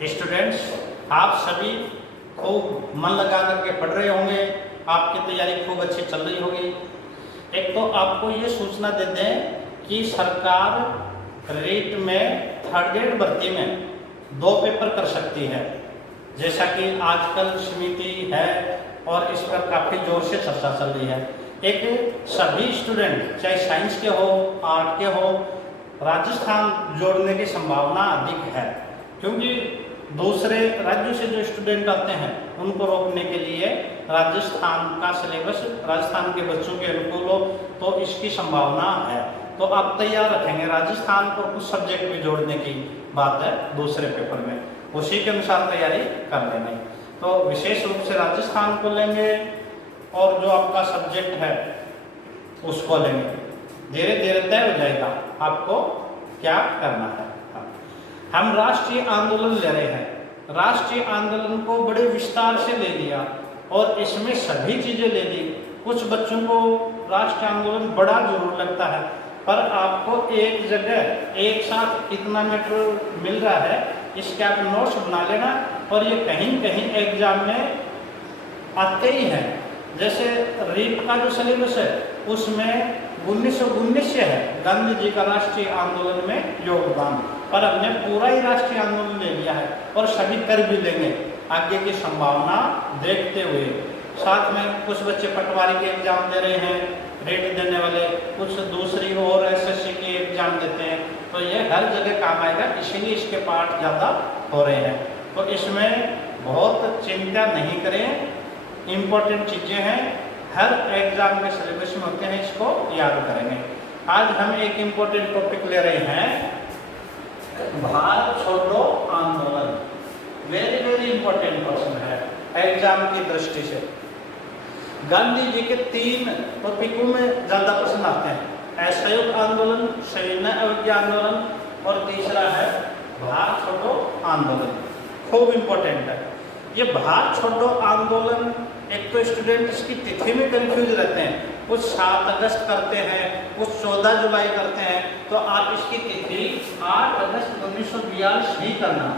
Students, आप सभी खूब मन लगा करके पढ़ रहे होंगे, आपकी तैयारी खूब अच्छी चल रही होगी। एक तो आपको ये सूचना दे दें कि सरकार रीट में थर्ड ग्रेड भर्ती में 2 पेपर कर सकती है, जैसा कि आजकल समिति है और इस पर काफ़ी जोर से चर्चा चल रही है। एक सभी स्टूडेंट चाहे साइंस के हो, आर्ट के हो, राजस्थान जोड़ने की संभावना अधिक है, क्योंकि दूसरे राज्यों से जो स्टूडेंट आते हैं उनको रोकने के लिए राजस्थान का सिलेबस राजस्थान के बच्चों के अनुकूल हो, तो इसकी संभावना है। तो आप तैयार रखेंगे, राजस्थान को कुछ सब्जेक्ट में जोड़ने की बात है दूसरे पेपर में, उसी के अनुसार तैयारी कर लेंगे। तो विशेष रूप से राजस्थान को लेंगे और जो आपका सब्जेक्ट है उसको लेंगे। धीरे धीरे तय हो जाएगा आपको क्या करना है। हम राष्ट्रीय आंदोलन ले रहे हैं, राष्ट्रीय आंदोलन को बड़े विस्तार से ले लिया और इसमें सभी चीजें ले ली। कुछ बच्चों को राष्ट्रीय आंदोलन बड़ा जरूर लगता है, पर आपको एक जगह एक साथ इतना मैटर मिल रहा है, इसके आप नोट्स बना लेना और ये कहीं कहीं एग्जाम में आते ही हैं। जैसे रीट का जो सिलेबस है उसमें 1919 से है गांधी जी का राष्ट्रीय आंदोलन में योगदान, पर हमने पूरा ही राष्ट्रीय आंदोलन ले लिया है और सभी कर भी लेंगे आगे की संभावना देखते हुए। साथ में कुछ बच्चे पटवारी के एग्जाम दे रहे हैं, रेट देने वाले, कुछ दूसरी और एसएससी की एग्जाम देते हैं, तो ये हर जगह काम आएगा, इसीलिए इसके पार्ट ज़्यादा हो रहे हैं। तो इसमें बहुत चिंता नहीं करें, इम्पोर्टेंट चीज़ें हैं, हर एग्जाम के सिलेबस में होते हैं, इसको याद करेंगे। आज हम एक इम्पोर्टेंट टॉपिक ले रहे हैं, भारत छोड़ो आंदोलन। वेरी वेरी इंपॉर्टेंट क्वेश्चन है एग्जाम की दृष्टि से। गांधी जी के 3 टॉपिकों में ज्यादा प्रश्न आते हैं, असहयोग आंदोलन, सविनय अवज्ञा आंदोलन और तीसरा है भारत छोड़ो आंदोलन। खूब इंपॉर्टेंट है ये भारत छोड़ो आंदोलन। एक तो स्टूडेंट इसकी तिथि में कंफ्यूज रहते हैं, कुछ 7 अगस्त करते हैं, कुछ 14 जुलाई करते हैं, तो आप इसकी तिथि 8 अगस्त 1942 ही करना।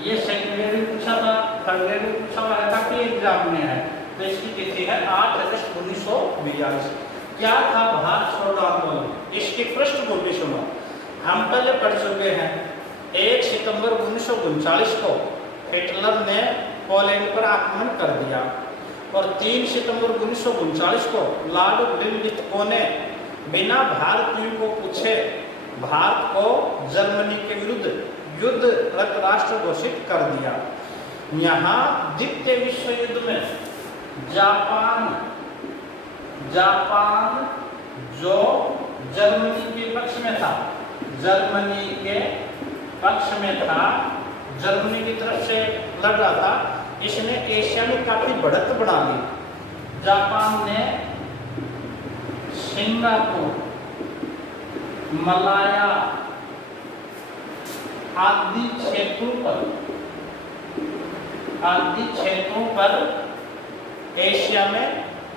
ये सेकंड ग्रेड में पूछा था, थर्ड ग्रेड में पूछा हुआ है, काफी एग्जाम में है, तो इसकी तिथि है 8 अगस्त 1942। क्या था भारत छोड़ो आंदोलन, इसकी पृष्ठभूमि सुनो। हम पहले पढ़ चुके हैं 1 सितंबर 1939 को हिटलर ने पोलैंड पर आक्रमण कर दिया और 3 सितंबर 1939 को लॉर्ड ग्रिम्बिथको ने बिना भारतीयों को पूछे भारत को जर्मनी के विरुद्ध युद्धरत राष्ट्र घोषित कर दिया। यहाँ द्वितीय विश्व युद्ध में जापान जो जर्मनी के पक्ष में था, जर्मनी के पक्ष में था, जर्मनी की तरफ से लड़ रहा था, इसने एशिया में काफी बढ़त बढ़ा ली। जापान ने सिंगापुर, मलाया आदि क्षेत्रों पर एशिया में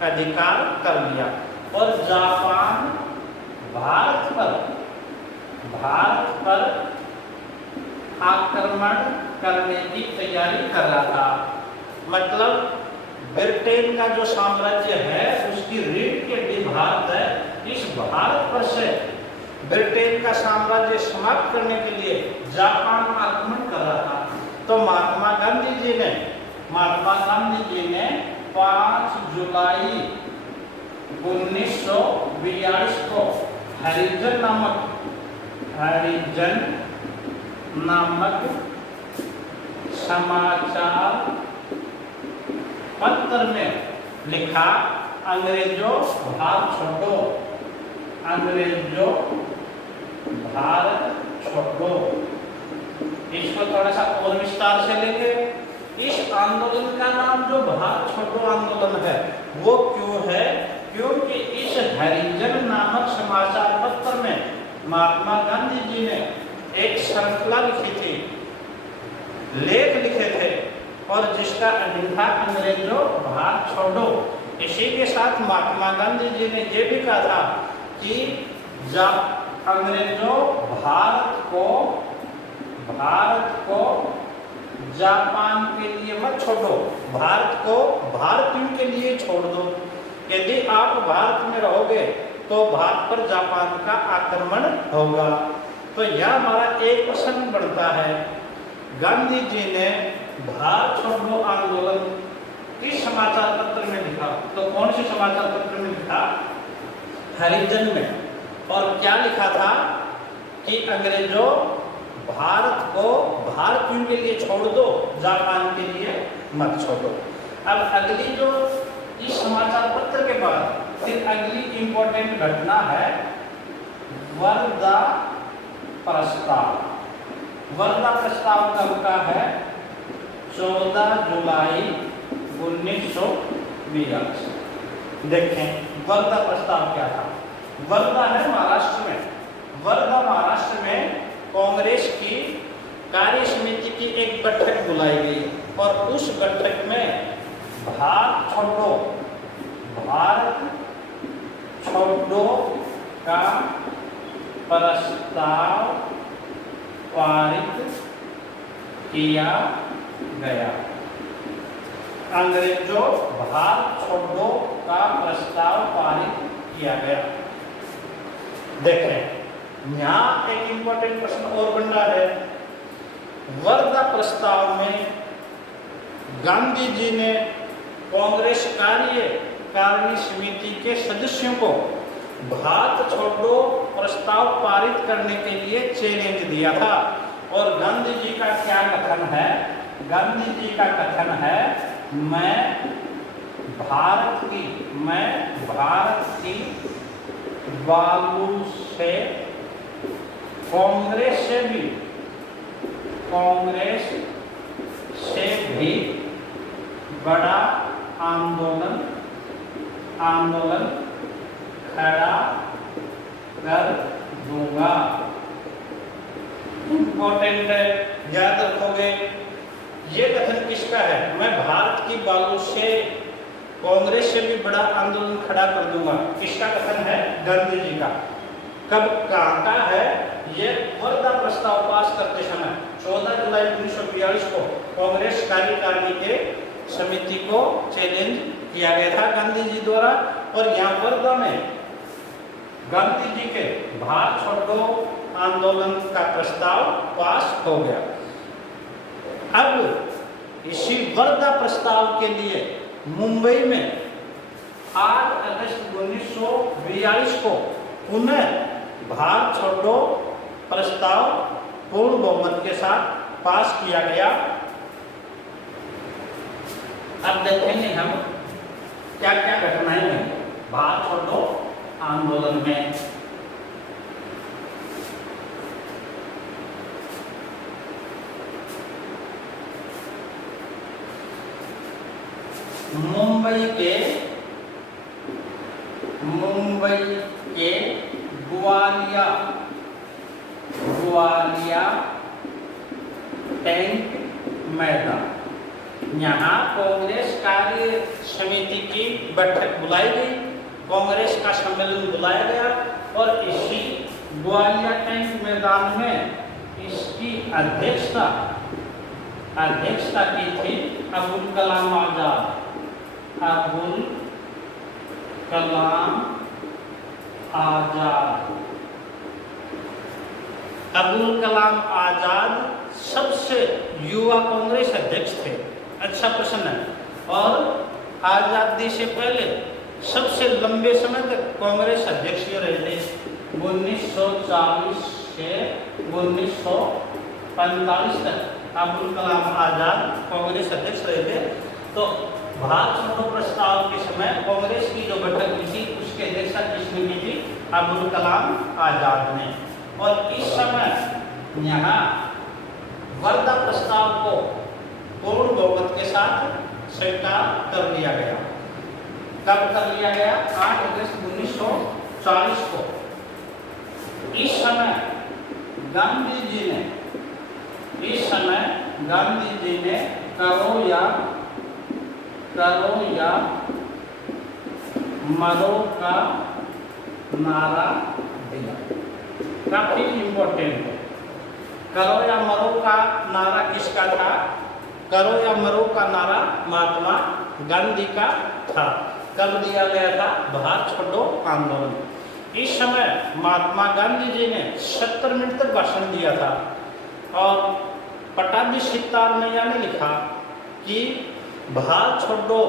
अधिकार कर लिया और जापान भारत पर आक्रमण करने की तैयारी कर रहा था। मतलब ब्रिटेन का जो साम्राज्य है उसकी रीढ़ की हड्डी भारत है, इस भारत पर से ब्रिटेन का साम्राज्य समाप्त करने के लिए जापान आक्रमण कर रहा था। तो महात्मा गांधी जी ने 5 जुलाई 1942 को हरिजन नामक समाचार पत्र में लिखा, अंग्रेजों भारत छोड़ो, अंग्रेजों भारत छोड़ो। इसको थोड़ा सा और विस्तार से लेंगे। इस आंदोलन का नाम जो भारत छोड़ो आंदोलन है वो क्यों है? क्योंकि इस हरिजन नामक समाचार पत्र में महात्मा गांधी जी ने एक श्रृंखला लिखी थी, लेख लिखे थे और जिसका अंतिम था अंग्रेजों भारत छोड़ो। इसी के साथ महात्मा गांधी जी ने यह भी कहा था कि जब अंग्रेजों भारत को जापान के लिए मत छोड़ो, भारत को भारतीयों के लिए छोड़ दो। यदि आप भारत में रहोगे तो भारत पर जापान का आक्रमण होगा। तो यह हमारा एक प्रश्न बनता है, गांधी जी ने भारत छोड़ो आंदोलन किस समाचार पत्र में लिखा? तो कौन से समाचार पत्र में लिखा? हरिजन में। और क्या लिखा था कि अंग्रेजों भारत को भारतीयों के लिए छोड़ दो, जापान के लिए मत छोड़ो। अब अगली जो इस समाचार पत्र के बाद फिर अगली इंपॉर्टेंट घटना है वर्धा प्रस्ताव। वर्धा प्रस्ताव कब का है? 14 जुलाई 1942। देखें वर्धा प्रस्ताव क्या था। वर्धा है महाराष्ट्र में। वर्धा महाराष्ट्र में कांग्रेस की कार्य समिति की एक बैठक बुलाई गई और उस बैठक में भारत छोड़ो का प्रस्ताव पारित किया गया। अंग्रेजों भारत छोड़ो का प्रस्ताव पारित किया गया। देखें यहाँ एक इंपॉर्टेंट प्रश्न और बन रहा है। वर्धा प्रस्ताव में गांधी जी ने कांग्रेस कार्यकारिणी समिति के सदस्यों को भारत छोड़ो प्रस्ताव पारित करने के लिए चैलेंज दिया था। और गांधी जी का क्या कथन है? गांधी जी का कथन है, मैं भारत की बालू से कांग्रेस से भी बड़ा आंदोलन खड़ा कर दूंगा। इंपॉर्टेंट है, याद रखोगे। ये कथन किसका है? मैं भारत की बालू से कांग्रेस से भी बड़ा आंदोलन खड़ा कर दूंगा। किसका कथन है? गांधी जी का। कब कहाँ का है? ये वर्धा प्रस्ताव पास करते समय 14 जुलाई 1942 को कांग्रेस कार्यकारिणी के समिति को चैलेंज किया गया था गांधी जी द्वारा। और यहाँ वर्धा में गांधी जी के भारत छोड़ो आंदोलन का प्रस्ताव पास हो गया। अब इसी वर्धा प्रस्ताव के लिए मुंबई में 8 अगस्त 1942 को पुनः भारत छोड़ो प्रस्ताव पूर्ण बहुमत के साथ पास किया गया। अब देखेंगे हम क्या क्या घटनाएं हुई भारत छोड़ो आंदोलन में। मुंबई के ग्वालिया टैंक मैदान, यहाँ कांग्रेस कार्य समिति की बैठक बुलाई गई, कांग्रेस का सम्मेलन बुलाया गया और इसी ग्वालिया टैंक मैदान में इसकी अध्यक्षता की थी अब्दुल कलाम आजाद। अब्दुल कलाम आजाद सबसे युवा कांग्रेस अध्यक्ष थे। अच्छा प्रश्न है। और आजादी से पहले सबसे लंबे समय तक कांग्रेस अध्यक्ष रहे थे। 1940 से 1945 तक अब्दुल कलाम आजाद कांग्रेस अध्यक्ष रहे थे। तो भारत छोड़ो प्रस्ताव के समय कांग्रेस की जो बैठक हुई थी उसकी अध्यक्षता किसने की थी? अब्दुल कलाम आजाद ने। और इस समय यहाँ वर्धा प्रस्ताव को पूर्ण बहुमत के साथ स्वीकार कर लिया गया। कब कर लिया गया? 8 अगस्त 1940 को। इस समय गांधी जी ने करो या मरो का नारा दिया। काफी इंपॉर्टेंट है। करो या मरो का नारा किसका था? करो या मरो का नारा महात्मा गांधी का था। कब दिया गया था? भारत छोड़ो आंदोलन। इस समय महात्मा गांधी जी ने 70 मिनट तक भाषण दिया था और पटाभी सितार मैया ने लिखा कि भारत छोड़ो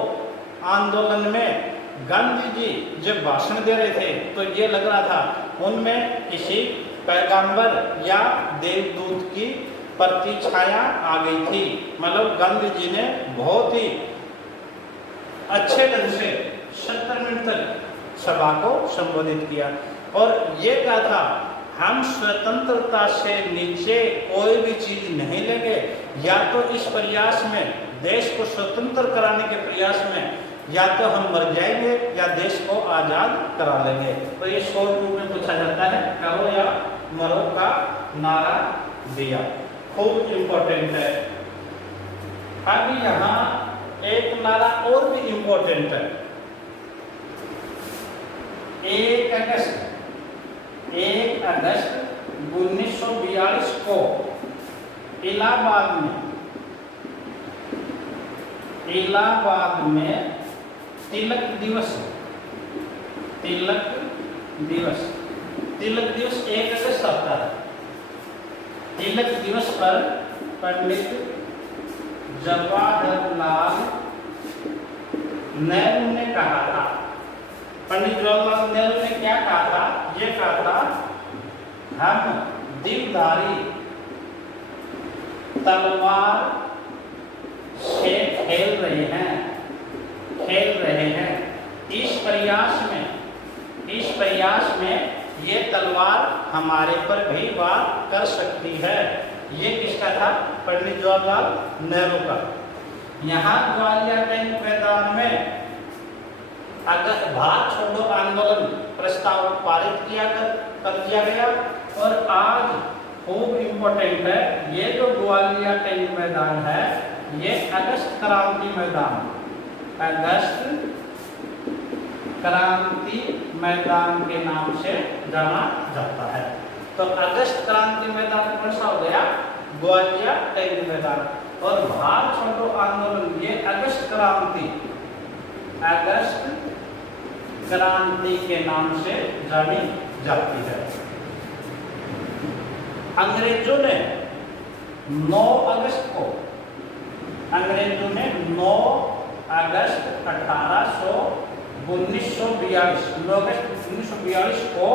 आंदोलन में गांधी जी जब भाषण दे रहे थे तो ये लग रहा था उनमें किसी पैगंबर या देवदूत की प्रतिछाया आ गई थी। मतलब गांधी जी ने बहुत ही अच्छे ढंग से 70 मिनट तक सभा को संबोधित किया और ये कहा था हम स्वतंत्रता से नीचे कोई भी चीज नहीं लेंगे, या तो इस प्रयास में देश को स्वतंत्र कराने के प्रयास में या तो हम मर जाएंगे या देश को आजाद करा लेंगे। तो ये शॉर्ट रूप में पूछा जाता है, करो या मरो का नारा दिया। खूब इम्पोर्टेंट है। अभी यहाँ एक नारा और भी इम्पोर्टेंट है। 1 अगस्त 1942 को इलाहाबाद में तिलक दिवस 1 अगस्त आता है। तिलक दिवस पर पंडित जवाहरलाल नेहरू ने कहा था, पंडित जवाहरलाल नेहरू ने क्या कहा था? ये कहा था हम दिलदारी तलवार से खेल रहे हैं। इस प्रयास में ये तलवार हमारे पर भी वार कर सकती है। ये किसका था? पंडित जवाहरलाल नेहरू का। यहाँ ग्वालियर टैंक मैदान में अगर भारत छोड़ो आंदोलन प्रस्ताव पारित कर दिया गया और आज खूब इम्पोर्टेंट है, ये जो ग्वालियर टैंक मैदान है ये अगस्त क्रांति मैदान के नाम से जाना जाता है। तो अगस्त क्रांति मैदान कौन सा हो गया? ग्वालियर टैंक मैदान। और भारत छोड़ो आंदोलन ये अगस्त क्रांति के नाम से जानी जाती है। अंग्रेजों ने 9 अगस्त 1942 को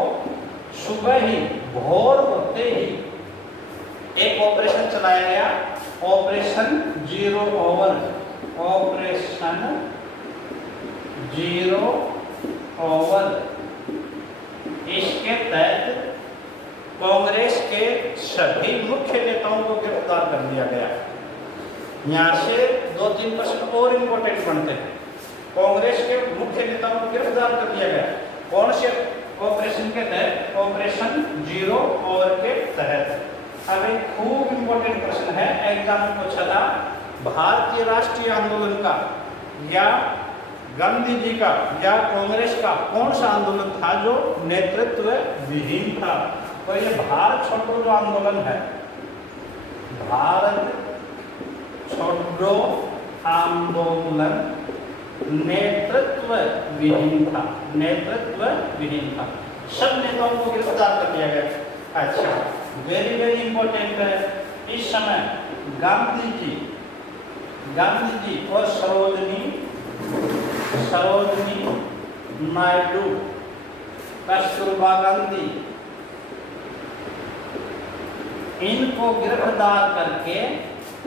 सुबह ही भोर होते ही एक ऑपरेशन चलाया गया, ऑपरेशन जीरो ओवर। इसके तहत कांग्रेस के सभी मुख्य नेताओं को गिरफ्तार कर दिया गया। यहाँ से 2-3 प्रश्न और इम्पोर्टेंट बनते हैं। कांग्रेस के मुख्य नेताओं को गिरफ्तार कर दिया गया। कौन से ऑपरेशन के तहत? ऑपरेशन जीरो ओवर के तहत। अब एक खूब इम्पोर्टेंट प्रश्न है, एग्जाम में पूछा था, भारतीय राष्ट्रीय आंदोलन का या गांधी जी का या कांग्रेस का कौन सा आंदोलन था जो नेतृत्व विहीन था? तो ये भारत छोड़ो जो आंदोलन है, भारत छोड़ो आंदोलन नेतृत्व विहीन था। सब नेताओं को गिरफ्तार कर दिया गया। अच्छा, वेरी इंपॉर्टेंट है। इस समय गांधी जी और सरोजनी नायडू, कस्तूरबा गांधी, इनको गिरफ्तार करके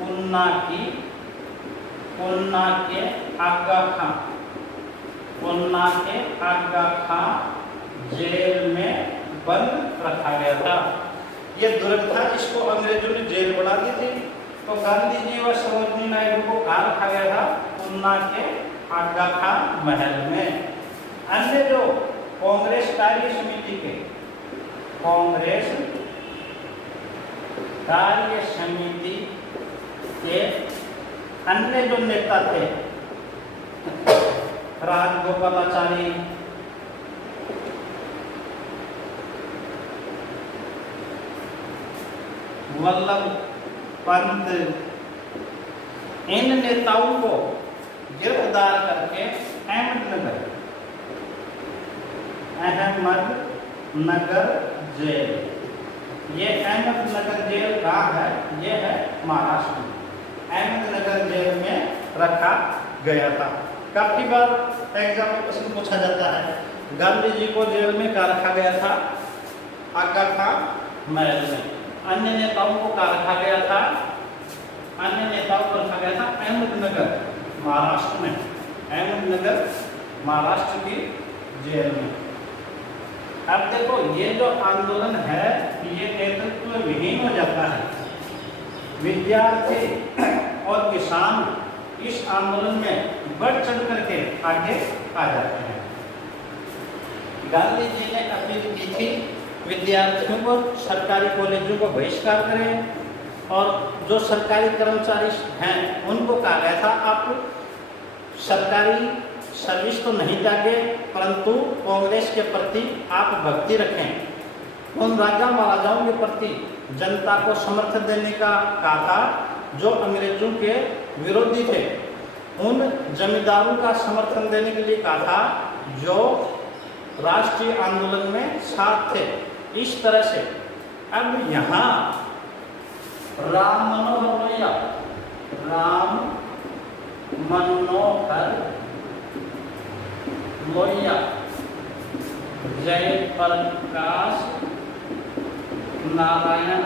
उन्ना के आगा खां जेल में बंद रखा गया था। ये दुर्ग था, इसको अंग्रेजों ने जेल बना दी थी। तो गांधी जी और सरोजनी नायडू को कहाँ रखा गया था? उन्ना के आगा खां महल में। अन्य जो कांग्रेस कार्य समिति के अन्य जो नेता थे, राजगोपालाचारी, वल्लभ पंत, इन नेताओं को गिरफ्तार करके अहमदनगर जेल, ये अहमदनगर जेल कहाँ है? ये है महाराष्ट्र में। अहमदनगर जेल में रखा गया था। काफी बार एग्जाम में प्रश्न पूछा जाता है, गांधी जी को जेल में कहाँ रखा गया था? आगा था महल में। अन्य नेताओं को कहाँ रखा गया था? अन्य नेताओं को रखा गया था अहमदनगर महाराष्ट्र में, अहमदनगर महाराष्ट्र की जेल में। अब देखो ये जो आंदोलन है ये नेतृत्व विहीन हो जाता है। विद्यार्थी और किसान इस आंदोलन में बढ़ चढ़ करके आगे आ जाते हैं। गांधी जी ने अपील की थी विद्यार्थियों को सरकारी कॉलेजों को बहिष्कार करें, और जो सरकारी कर्मचारी हैं उनको कहा गया था आप सरकारी सर्विस तो नहीं त्यागे परंतु कांग्रेस के प्रति आप भक्ति रखें। उन राजा महाराजाओं के प्रति जनता को समर्थन देने का कहा था जो अंग्रेजों के विरोधी थे। उन जमींदारों का समर्थन देने के लिए कहा था जो राष्ट्रीय आंदोलन में साथ थे। इस तरह से अब यहाँ राम मनोहर लोहिया, जयप्रकाश नारायण,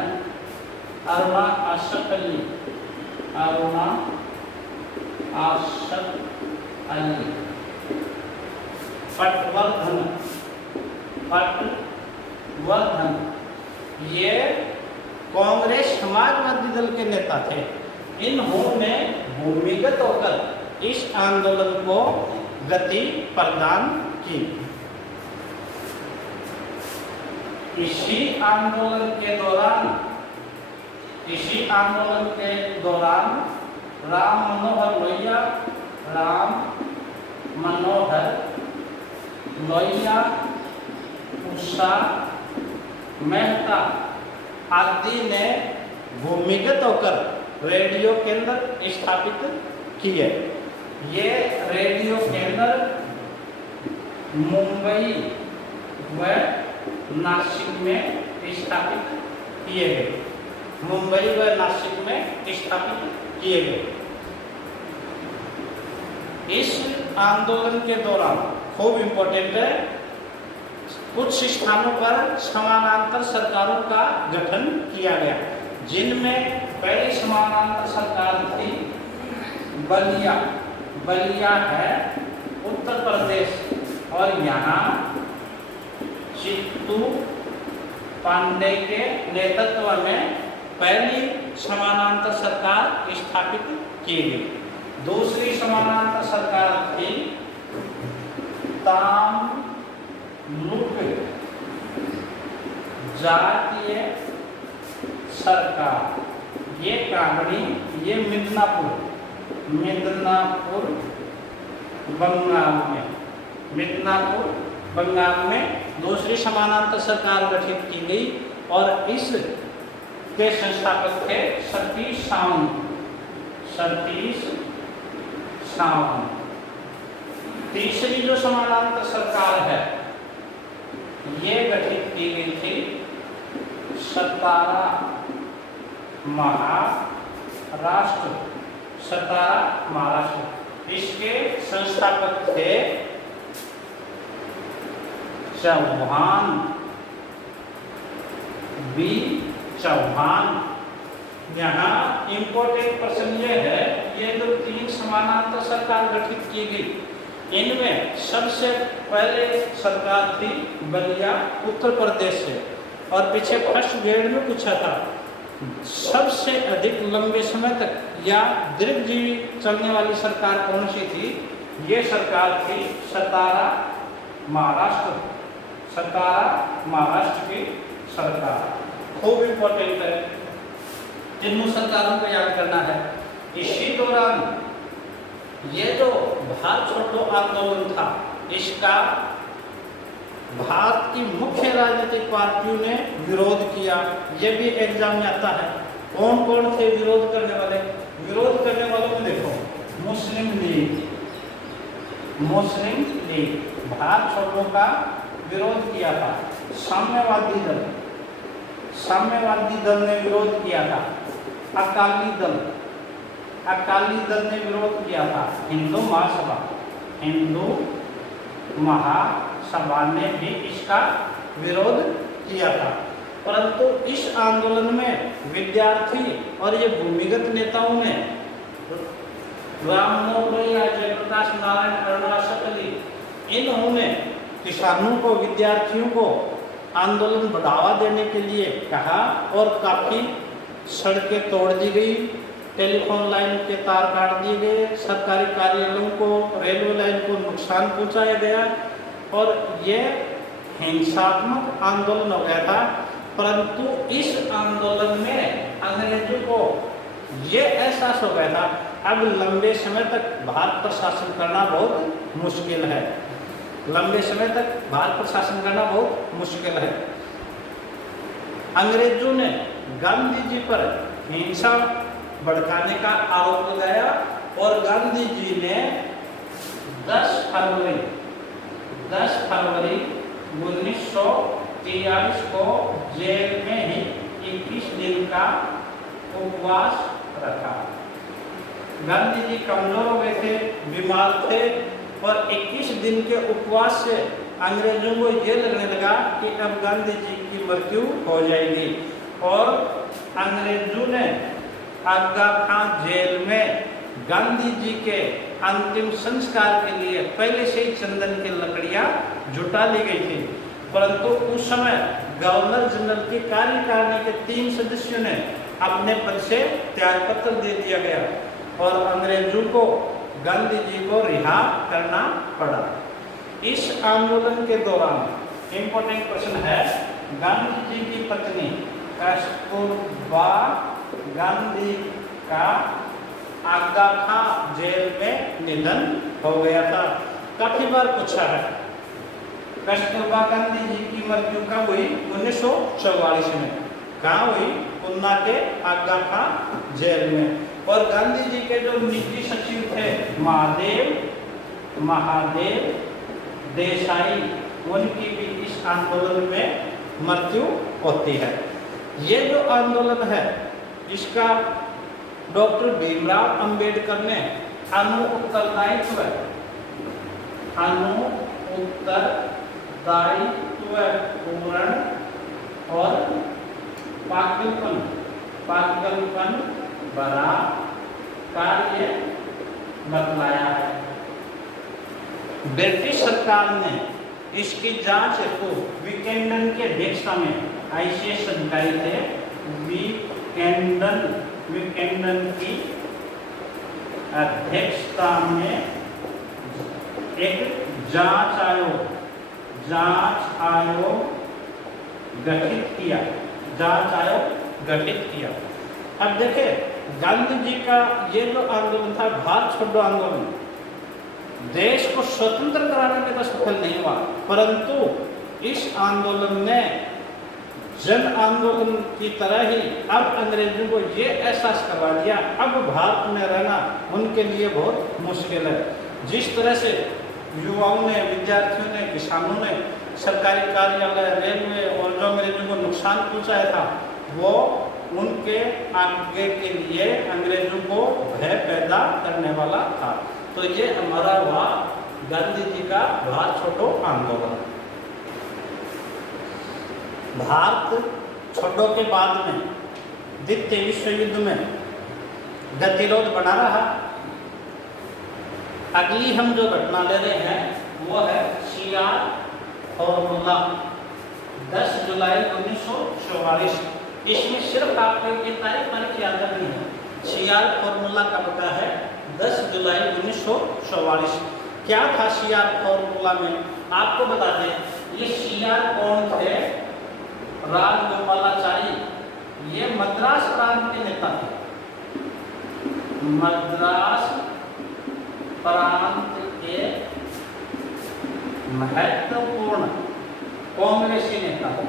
अरुणा अशोक अली, पटवर्धन ये कांग्रेस समाजवादी दल के नेता थे। इन्होंने भूमिगत होकर इस आंदोलन को गति प्रदान की। इसी आंदोलन के दौरान राम मनोहर लोहिया, उषा मेहता आदि ने भूमिगत होकर रेडियो केंद्र स्थापित किए। ये रेडियो केंद्र मुंबई व नासिक में स्थापित किए गए। मुंबई व नासिक में स्थापित किए गए। इस आंदोलन के दौरान खूब इम्पोर्टेंट है, कुछ स्थानों पर समानांतर सरकारों का गठन किया गया, जिनमें पहली समानांतर सरकार थी बलिया है उत्तर प्रदेश, और यहाँ चित्तू पांडे के नेतृत्व में पहली समानांतर सरकार स्थापित की गई। दूसरी समानांतर सरकार थी तामलुक जातीय सरकार। ये कांगड़ी, ये मिदनापुर बंगाल में दूसरी समानांतर सरकार गठित की गई, और इस के संस्थापक थे सतीश सावंत। तीसरी जो समानांतर सरकार है ये गठित की गई थी सतारा महाराष्ट्र। इसके संस्थापक थे चौहान। यहाँ इम्पोर्टेंट प्रश्न ये है, ये जो 3 समानांतर सरकार गठित की गई, इनमें सबसे पहले सरकार थी बलिया उत्तर प्रदेश से, और पीछे फर्स्ट ग्रेड में पूछा था सबसे अधिक लंबे समय तक या दीर्घजीवी चलने वाली सरकार कौन सी थी? ये सरकार थी सतारा महाराष्ट्र की सरकार। खूब इम्पोर्टेंट है, तीनों सरकारों को याद करना है। इसी दौरान ये जो भारत छोड़ो आंदोलन था, इसका भारत की मुख्य राजनीतिक पार्टियों ने विरोध किया। ये भी एग्जाम में आता है, कौन कौन थे विरोध करने वाले? विरोध करने वालों में देखो मुस्लिम लीग भारत छोड़ो का विरोध किया था। साम्यवादी दल ने विरोध किया था। अकाली दल ने विरोध किया था। हिंदू महासभा ने भी इसका विरोध किया था। परंतु इस आंदोलन में विद्यार्थी और ये भूमिगत नेताओं ने राममोहन रॉय, जयप्रकाश नारायण, करुणा सकली, इन्होंने किसानों को, विद्यार्थियों को आंदोलन बढ़ावा देने के लिए कहा और काफ़ी सड़कें तोड़ दी गई, टेलीफोन लाइन के तार काट दिए गए, सरकारी कार्यालयों को, रेलवे लाइन को नुकसान पहुंचाया गया और ये हिंसात्मक आंदोलन हो गया था। परंतु इस आंदोलन में अंग्रेजों को ये एहसास हो गया था अब लंबे समय तक भारत पर शासन करना बहुत मुश्किल है। अंग्रेजों ने गांधी जी पर हिंसा भड़काने का आरोप लगाया और गांधी जी ने 10 फरवरी 1943 को जेल में ही 21 दिन का उपवास रखा। गांधी जी कमजोर हो गए थे, बीमार थे और 21 दिन के उपवास से अंग्रेजों को ये लगने लगा कि अब गांधी जी की मृत्यु हो जाएगी और अंग्रेजों ने आगा खां जेल में गांधी जी के अंतिम संस्कार के लिए पहले से ही चंदन की लकड़ियां जुटा ली गई थी। परंतु उस समय गवर्नर जनरल की कार्यकारिणी के 3 सदस्यों ने अपने पद से त्यागपत्र दे दिया गया और अंग्रेजों को गांधी जी को रिहा करना पड़ा। इस आंदोलन के दौरान इम्पोर्टेंट क्वेश्चन है, गांधी जी की पत्नी कस्तूरबा गांधी का आगा खां जेल में निधन हो गया था। काफी बार पूछा है, कस्तूरबा गांधी जी की मृत्यु कब हुई? 1944 में। कहाँ हुई? उन्ना के आगा खां जेल में। और गांधी जी के जो निजी सचिव थे महादेव देसाई, उनकी भी इस आंदोलन में मृत्यु होती है। ये जो आंदोलन है इसका डॉक्टर भीमराव अंबेडकर ने उत्तरदायित्व पूर्ण और पागलपन भरा कार्य बतलाया है। ब्रिटिश सरकार ने इसकी जांच हेतु विकेंडन के अध्यक्षता में ICS अधिकारी थे, विकेंडन की अध्यक्षता में एक जांच आयोग गठित किया। अब देखें, गांधी जी का ये जो आंदोलन था, भारत छोड़ो आंदोलन, देश को स्वतंत्र कराने में तो सफल नहीं हुआ, परंतु इस आंदोलन ने जन आंदोलन की तरह ही अब अंग्रेजों को ये एहसास करवा दिया अब भारत में रहना उनके लिए बहुत मुश्किल है। जिस तरह से युवाओं ने, विद्यार्थियों ने, किसानों ने सरकारी कार्यालय, रेलवे और जो अंग्रेजों को नुकसान पहुंचाया था, वो उनके आगे के लिए अंग्रेजों को भय पैदा करने वाला था। तो ये हमारा हुआ गांधी जी का भारत छोड़ो आंदोलन। भारत छोड़ो के बाद में द्वितीय विश्व युद्ध में गतिरोध बना रहा। अगली हम जो घटना ले रहे हैं वो है CR फॉर्मूला 10 जुलाई 1944। इसमें सिर्फ आपको ये तारीख मैंने याद रखनी है। CR फॉर्मूला कब का है? 10 जुलाई 1944। क्या था CR फॉर्मूला में? आपको बता दें, ये CR कौन थे? राजगोपालाचारी, ये मद्रास प्रांत के नेता थे। मद्रास प्रांत के महत्वपूर्ण कांग्रेसी नेता थे।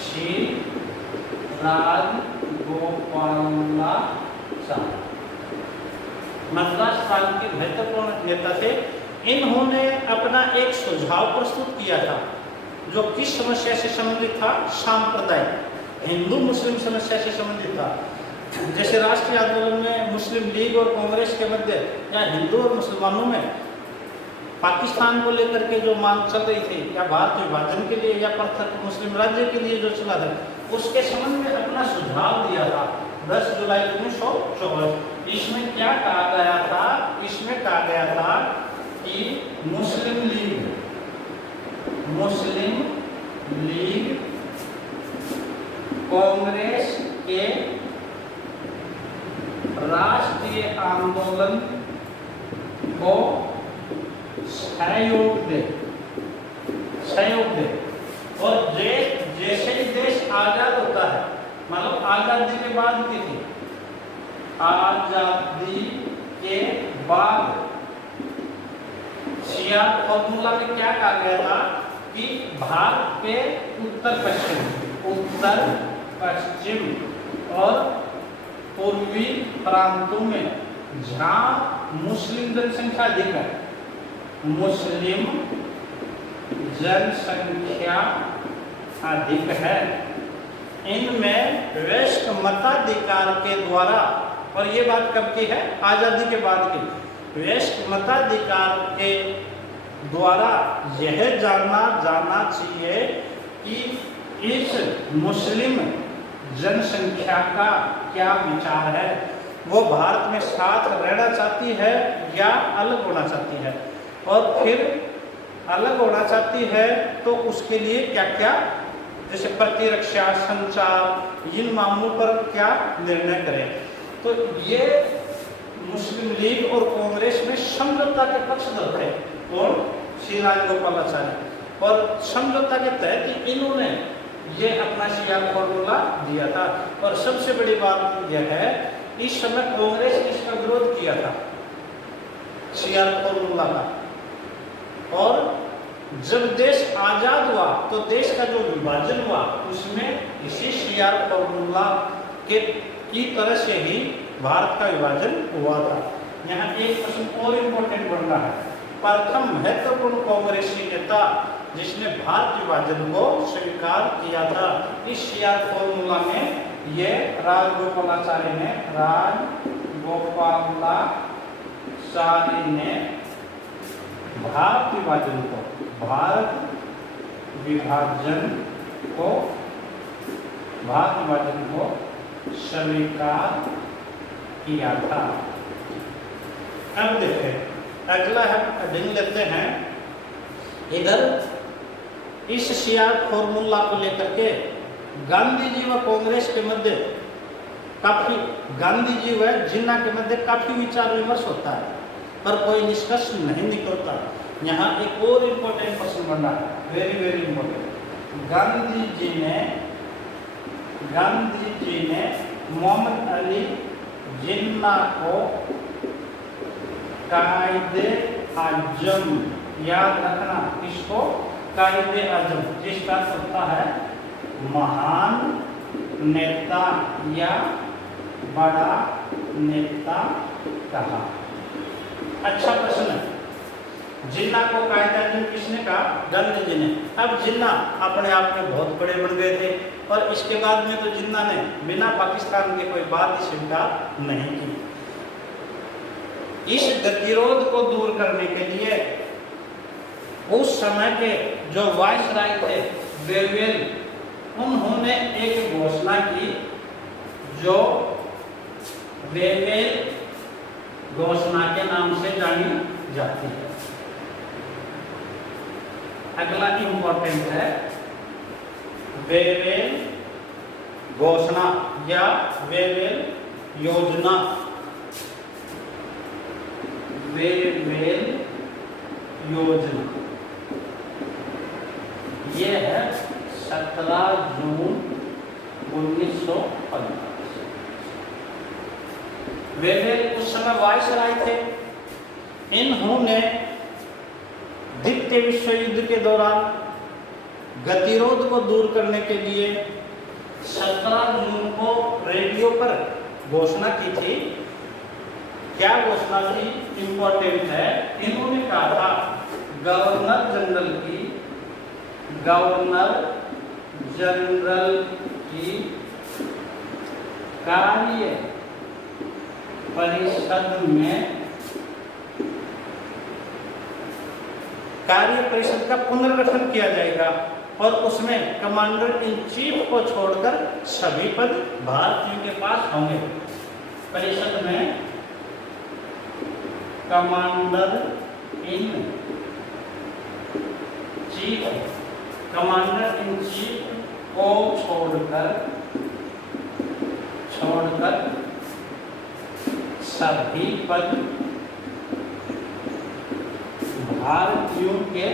श्री राजगोपालाचारी मद्रास प्रांत के महत्वपूर्ण नेता थे। इन्होंने अपना एक सुझाव प्रस्तुत किया था जो किस समस्या से संबंधित था? सांप्रदायिक हिंदू मुस्लिम समस्या से संबंधित था। जैसे राष्ट्रीय आंदोलन में मुस्लिम लीग और कांग्रेस के मध्य या हिंदू और मुसलमानों में पाकिस्तान को लेकर के जो मांग चल रही थी, या भारत विभाजन के लिए या पृथक मुस्लिम राज्य के लिए जो चला था, उसके संबंध में अपना सुझाव दिया था 10 जुलाई 1924। इसमें क्या कहा गया था? इसमें कहा गया था कि मुस्लिम लीग कांग्रेस के राष्ट्रीय आंदोलन को सहयोग दे। और जैसे ही देश आजाद होता है, मतलब आजादी के बाद की थी, आजादी के बाद सियार फॉर्मूला में क्या कहा गया था कि भारत के उत्तर पश्चिम और पूर्वी प्रांतों में जहाँ मुस्लिम जनसंख्या अधिक है, मुस्लिम जनसंख्या अधिक है, इनमें वयस्क मताधिकार के द्वारा, और ये बात कब की है? आजादी के बाद की। वयस्क मताधिकार के द्वारा यह जाना चाहिए कि इस मुस्लिम जनसंख्या का क्या विचार है, वो भारत में साथ रहना चाहती है या अलग होना चाहती है, और फिर अलग होना चाहती है तो उसके लिए क्या क्या, जैसे प्रतिरक्षा, संचार, इन मामलों पर क्या निर्णय करें। तो ये मुस्लिम लीग और कांग्रेस में समझौता के पक्षधर थे और श्री राजगोपालाचारी, और समझौता के तहत इन्होंने ये अपना सियार फॉर्मूला दिया था। और सबसे बड़ी बात यह है, इस समय कांग्रेस ने इसका विरोध किया था सियार फॉर्मूला का, और जब देश आजाद हुआ तो देश का जो विभाजन हुआ उसमें इसी सियार फॉर्मूला की तरह से ही भारत का विभाजन हुआ था। यहाँ एक प्रश्न और इम्पोर्टेंट बन रहा है, प्रथम महत्वपूर्ण कांग्रेसी नेता जिसने भारत विभाजन को स्वीकार किया था, इस सियार फॉर्मूला में ये राजगोपालाचारी ने भारत विभाजन को स्वीकार किया था। अब देखें, अगला हम हेडिंग लेते हैं। इधर इस सियार फॉर्मूला को लेकर के गांधी जी व कांग्रेस के मध्य काफी, गांधी जी व जिन्ना के मध्य काफी विचार विमर्श होता है, पर कोई निष्कर्ष नहीं निकलता। यहाँ एक और इम्पोर्टेंट प्रश्न बन रहा है, very very important. Gandhi ji ने मोहम्मद अली जिन्ना को कायदे आजम, याद रखना इसको, कायदे आजम जिसका अर्थ होता है महान नेता या बड़ा नेता कहा। अच्छा प्रश्न है, जिन्ना को कायदे आजम किसने कहा? गांधी जी ने। अब जिन्ना अपने आप में बहुत बड़े बन गए थे, और इसके बाद में तो जिन्ना ने बिना पाकिस्तान के कोई बात ही स्वीकार नहीं की। इस गतिरोध को दूर करने के लिए उस समय के जो वायसराय थे वेवेल, उन्होंने एक घोषणा की जो वेवेल घोषणा के नाम से जानी जाती है। अगला इंपॉर्टेंट है वेवेल घोषणा या वेवेल योजना। वेवेल योजना ये है 17 जून 1915। वेवेल उस समय वायसराय थे। इन्होंने द्वितीय विश्व युद्ध के दौरान गतिरोध को दूर करने के लिए 17 जून को रेडियो पर घोषणा की थी क्या घोषणा थी, इंपॉर्टेंट है। इन्होंने कहा था गवर्नर जनरल की कार्य परिषद का पुनर्गठन किया जाएगा और उसमें कमांडर इन चीफ को छोड़कर सभी पद भारतीयों के पास होंगे। परिषद में कमांडर इन चीफ को छोड़कर सभी पद भारतीयों के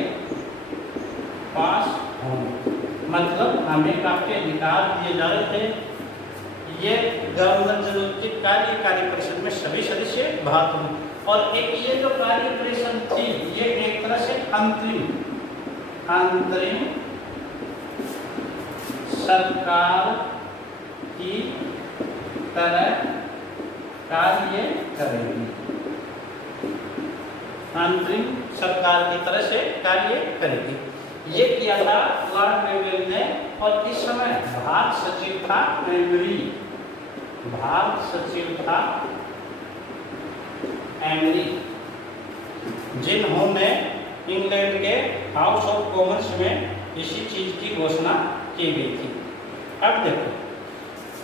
पास होंगे। मतलब हमें काफी अधिकार दिए जा रहे थे। ये गवर्नर जनरल की कार्यकारी परिषद में सभी सदस्य भारत में, और एक ये जो कार्य परिषद थी ये एक तरह से अंतरिम सरकार की तरह कार्य करेगी। अंतरिम सरकार की तरह से कार्य करेगी। ये किया था लॉर्ड वेवेल ने, और इस समय भारत सचिव था एमरी, जिन्होंने इंग्लैंड के हाउस ऑफ कॉमन्स में इसी चीज की घोषणा की गई थी। अब देखो,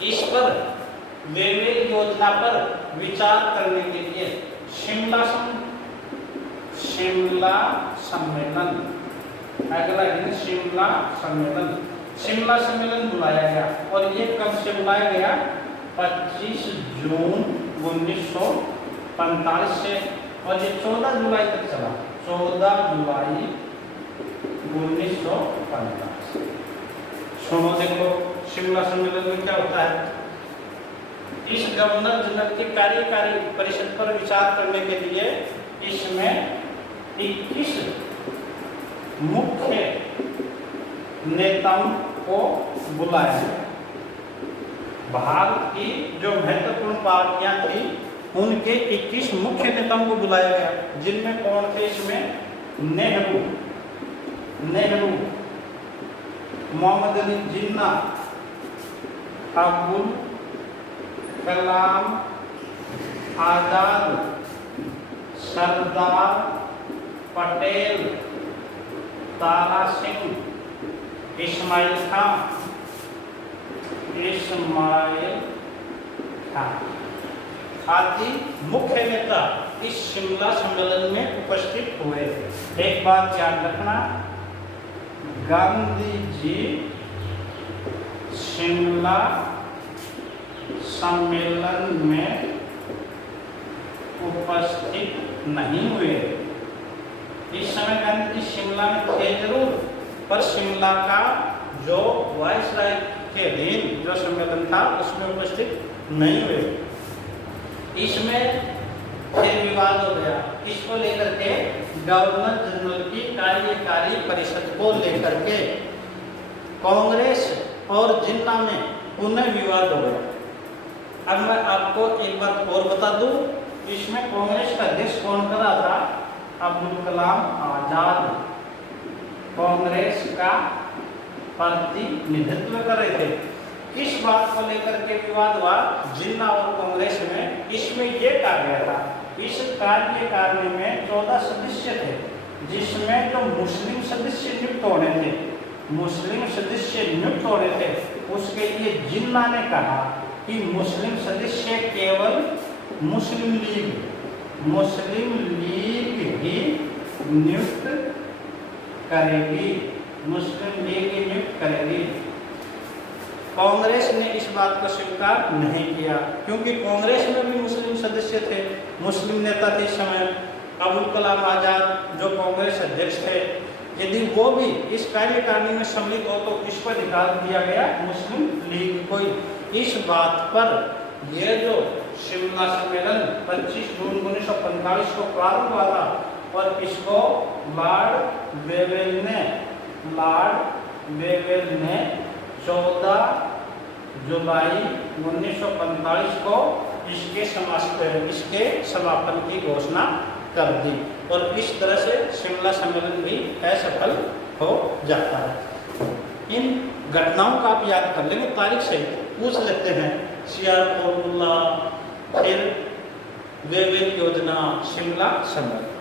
इस पर वेवेल योजना पर विचार करने के लिए शिमला सम्मेलन, अगला दिन शिमला सम्मेलन बुलाया गया। और ये कब से बुलाया गया? 25 जून 1945 से, और ये 14 जुलाई तक चला। 14 जुलाई 1945। सुनो, देखो शिमला सम्मेलन में क्या होता है। इस गवर्नर जनरल की कार्यकारी परिषद पर विचार करने के लिए इसमें 21 मुख्य नेताओं को बुलाया गया। भारत की जो महत्वपूर्ण पार्टियां थी उनके 21 मुख्य नेताओं को बुलाया गया, जिनमें कौन थे? इसमें नेहरू, मोहम्मद अली जिन्ना, अब्दुल कलाम आजाद, सरदार पटेल, तारा सिंह, इस्माइल खान आदि मुख्य नेता इस शिमला सम्मेलन में उपस्थित हुए थे। एक बात याद रखना, गांधी जी शिमला सम्मेलन में उपस्थित नहीं हुए। इस समय गांधी जी शिमला में थे जरूर, पर शिमला का जो वायसराय के अधीन जो सम्मेलन था उसमें उपस्थित नहीं हुए। इसमें फिर विवाद हो गया। इसको लेकर के गवर्नर जनरल की कार्यकारी परिषद को लेकर के कांग्रेस और जिन्ना में पुनः विवाद हो गया। अब मैं आपको एक बात और बता दूं, इसमें कांग्रेस का अध्यक्ष कौन कर रहा था? अब्दुल कलाम आजाद कांग्रेस का प्रतिनिधित्व कर रहे थे। किस बात को लेकर के विवाद हुआ जिन्ना और कांग्रेस में? इसमें यह कहा गया था, इस कार्यकारिणी में 14 सदस्य थे, जिसमें जो मुस्लिम सदस्य नियुक्त होने थे उसके लिए जिन्ना ने कहा कि मुस्लिम सदस्य केवल मुस्लिम लीग ही नियुक्त करेगी। कांग्रेस ने इस बात को स्वीकार नहीं किया, क्योंकि कांग्रेस में भी मुस्लिम सदस्य थे, मुस्लिम नेता थे इस समय। अब्दुल कलाम आजाद जो कांग्रेस अध्यक्ष थे, यदि वो भी इस कार्यकारिणी में सम्मिलित हो तो इस पर अधिकार दिया गया मुस्लिम लीग को। इस बात पर यह जो शिमला सम्मेलन 25 जून 1945 को प्रारंभ हुआ था, और इसको लॉर्ड वेवेल ने 14 जुलाई 1945 को इसके समापन की घोषणा कर दी और इस तरह से शिमला सम्मेलन भी असफल हो जाता है। इन घटनाओं का आप याद कर लेंगे, तारीख से पूछ लेते हैं। सीआर फॉर्मूला, फिर वेवेल योजना, शिमला सम्मेलन।